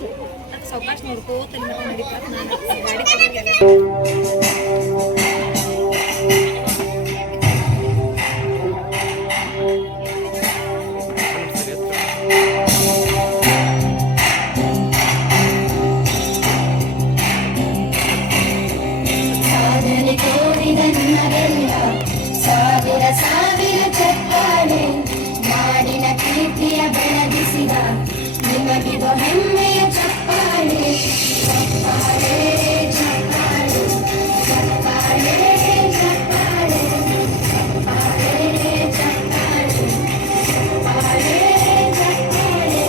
ಸಾವಕಾಶ ನೋಡ್ಕೋತ ನಡೀತಾ ನಾನು ಗಾಡಿ ಸಾವಿರ ಸಾವಿರ ಚಪ್ಪಾಳೆ ನಾಡಿನ ಕೀರ್ತಿಯ ಬೆಳಗಿಸಿದ ನಿಮಗಿದು ಹೆಮ್ಮೆಯ ಚಪ್ಪಾಳೆ ಚಪ್ಪಾಳೆ ಚಪ್ಪಾಳೆ ಚಪ್ಪಾಳೆ ಚಪ್ಪಾಳೆ ಚಪ್ಪಾಳೆ ಚಪ್ಪಾಳೆ ಚಪ್ಪಾಳೆ ಚಪ್ಪಾಳೆ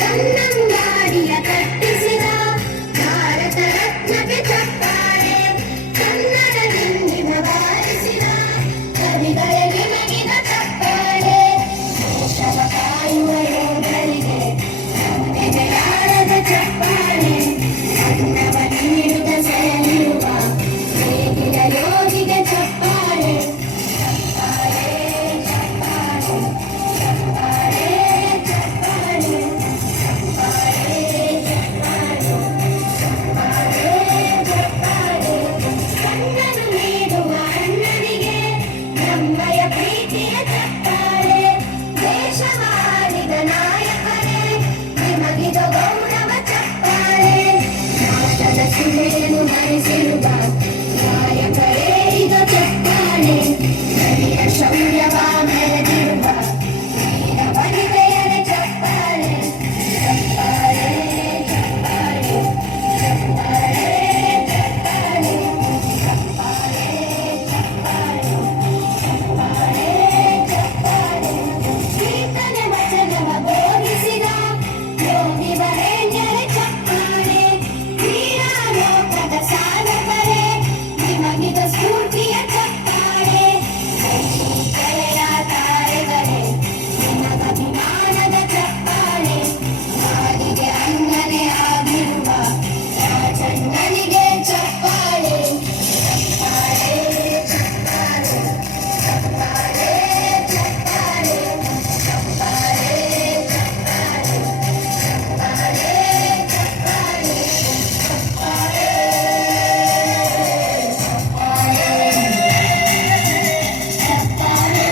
ಕನ್ನಂಗಾಡಿಯ ಕಟ್ಟಿಸಿದ ಭಾರತ ರತ್ನಕ್ಕೆ ಚಪ್ಪಾಳೆ ಕನ್ನಡದಿಂದ ಬಾರಿಸಿದ ಕವಿಗಳಿಗೆ ಮಗಿದ ಚಪ್ಪಾಳೆ ದೇಶವ ಕಾಯುವ ಯೋಧರಿಗೆ ಯಾರದ ಚಪ್ಪಾಳೆ ಅನ್ನವ ನೀಡುವ ಸೆಳೆಯುವ ನೇಗಿಲ ಯೋಗಿಗೆ ಚಪ್ಪಾಳೆ ಚಪ್ಪಾಳೆ ಚಪ್ಪಾಳೆ ಚಪ್ಪಾಳೆ ಚಪ್ಪಾಳೆ ಕಣ್ಣನು ನೀಡುವ ಅಣ್ಣನಿಗೆ ನಮ್ಮಯ ಪ್ರೀತಿಯ ಚಪ್ಪಾಳೆ ದೇಶವಾಡಿದ ನಾಯಕರೇ ನಿಮಗಿದು ಗೌರವ ಚಪ್ಪಾಳೆ ನಾಟದ ಸುಳಿಯನ್ನು ಮರೆಸಿರುವ ನಾಯಕರೇ ಇದು ಚಪ್ಪಾಳೆ ನರಿಯ ಶೌರ್ಯವ ಮೆರೆದಿರುವ ವೀರ ವನಿತೆಯರ ಚಪ್ಪಾಳೆ ಚಪ್ಪಾಳೆ ಚಪ್ಪಾಳೆ ಚಪ್ಪಾಳೆ ಚಪ್ಪಾಳೆ ಚಪ್ಪಾಳೆ ಚಪ್ಪಾಳೆ ಚಪ್ಪಾಳೆ ಚಪ್ಪಾಳೆ ಕೀರ್ತನೆ ವಚನವ ಬೋಧಿಸಿದ ಯೋಗಿ ವರೇಣ್ಯರ ಚಪ್ಪಾಳೆ ಕ್ರೀಡಾಲೋಕದ ಸಾಧಕರೇ ನಿಮಗಿದ ಸ್ಫೂರ್ತಿಯ ಚಪ್ಪಾಳೆ ಕರೆಯ ತಾರೆಗಳೇ ನಿಮಗಭಿಮಾನದ ಚಪ್ಪಾಳೆ ನಾಡಿಗೆ ಅನ್ನನೇ ಆಗಿರುವ ರಾಜಣ್ಣನಿಗೆ ಚಪ್ಪಾಳೆ ಚಪ್ಪಾಳೆ ಚಪ್ಪಾಳೆ ಚಪ್ಪಾಳೆ ಚಪ್ಪಾಳೆ ಚಪ್ಪಾಳೆ ಚಪ್ಪಾಳೆ ಚಪ್ಪಾಳೆ ಚಪ್ಪಾಳೆ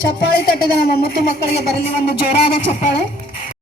ಚಪ್ಪಾಳೆ ತಟ್ಟದ ನಮ್ಮ ಮುದ್ದು ಮಕ್ಕಳಿಗೆ ಬರಲಿ ಒಂದು ಜೋರಾದ ಚಪ್ಪಾಳೆ.